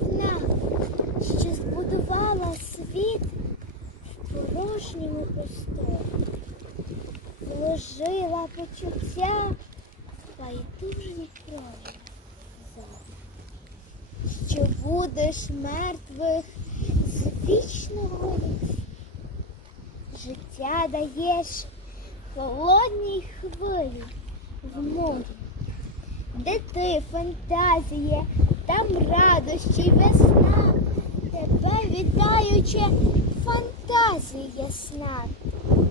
чарівна, що збудувала світ в порожньому просторі, вложила почуття в байдужі крові. Що будеш мертвих з вічного. Життя даєш холодній хвилі в морі, де ти фантазія, там радощі весна, тебе вітаючи фантазія ясна,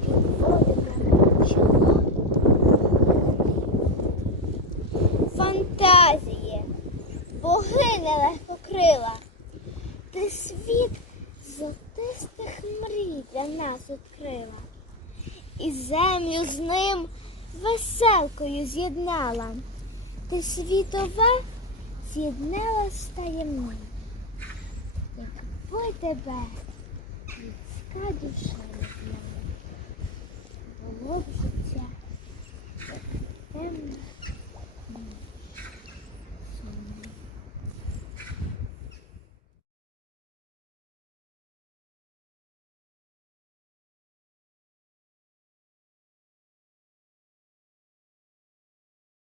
підводимо чоло. Фантазіє, богиня легкокрила, ти світ золотистих мрій для нас відкрила, і землю з ним веселкою з'єднала. Ти світове з'єднала з таємним, як бой тебе, людська душа любила, було б